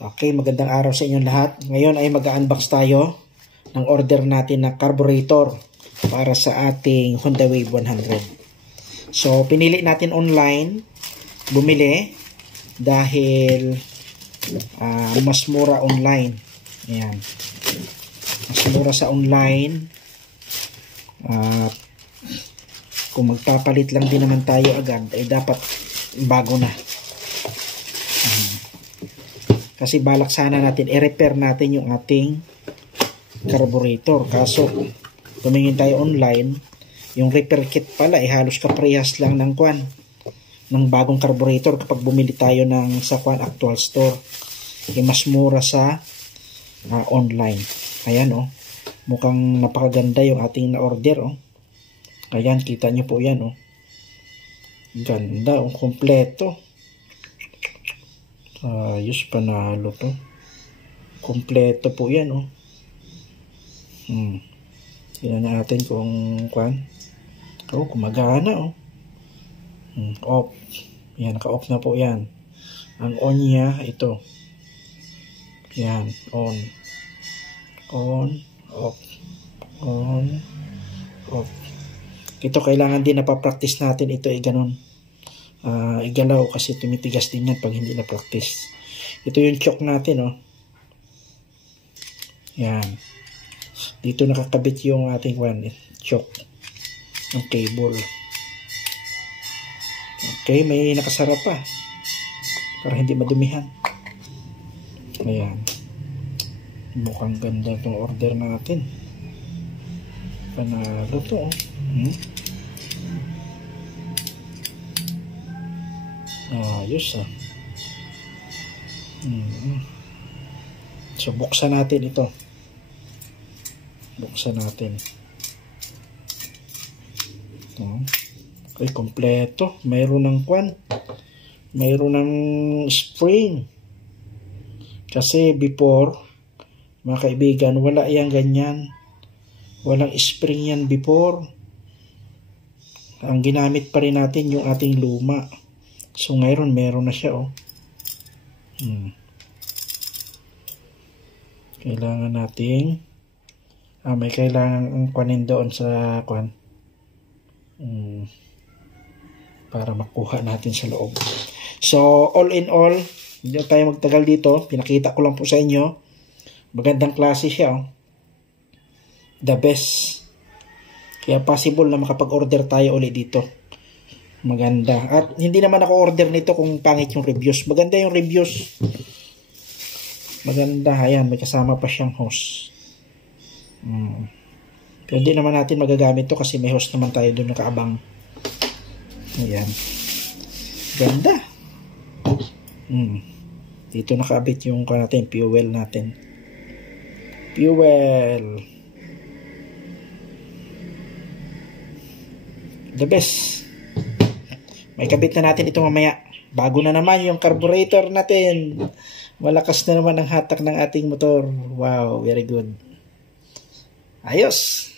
Okay, magandang araw sa inyong lahat. Ngayon ay mag-unbox tayo ng order natin na carburetor para sa ating Honda Wave 100. So, pinili natin online, bumili dahil mas mura online. Ayan. Mas mura sa online. Kung magpapalit lang din naman tayo agad, ay dapat bago na. Kasi balak sana natin i-repair natin yung ating carburetor. Kaso, tumingin tayo online, yung repair kit pala, halos kaparehas lang ng ng bagong carburetor kapag bumili tayo sa actual store. Mas mura sa online. Ayan mukhang napakaganda yung ating na-order Ayan, kita nyo po yan Ganda kompleto. Ayos, panalo to. Kompleto po yan Tingnan natin kung gumagana off. Yan, naka-off na po yan. Ang on niya ito. Yan, on, off, on, off. Ito kailangan din na pa-practice natin ito ganun. Igalaw kasi tumitigas din yan pag hindi na practice. Ito yung choke natin Yan. Dito nakakabit yung ating choke ng cable. Okay, may nakasara pa para hindi madumihan. Ayan. Mukhang ganda itong order natin. Panalo to Ayos So buksan natin ito. Buksan natin. Okay, kompleto. Mayroon ng mayroon ng spring. Kasi before, mga kaibigan, wala yang ganyan. Walang spring yan before. Ang ginamit pa rin natin yung ating luma. So ngayon meron na siya Kailangan nating may kailangan ang kunin doon sa para makuha natin sa loob. So all in all, hindi tayo magtagal dito. Pinakita ko lang po sa inyo. Magandang klase siya The best. Kaya possible na makapag-order tayo ulit dito. Maganda. At hindi naman ako order nito kung pangit yung reviews. Maganda yung reviews. Maganda. Ayan, may kasama pa siyang hose. Pero hindi naman natin magagamit to kasi may hose naman tayo doon nakaabang. Ayan. Ganda. Dito nakaabit yung fuel natin. Fuel. The best. May kabit na natin ito mamaya. Bago na naman yung carburetor natin. Malakas na naman ang hatak ng ating motor. Wow, very good. Ayos.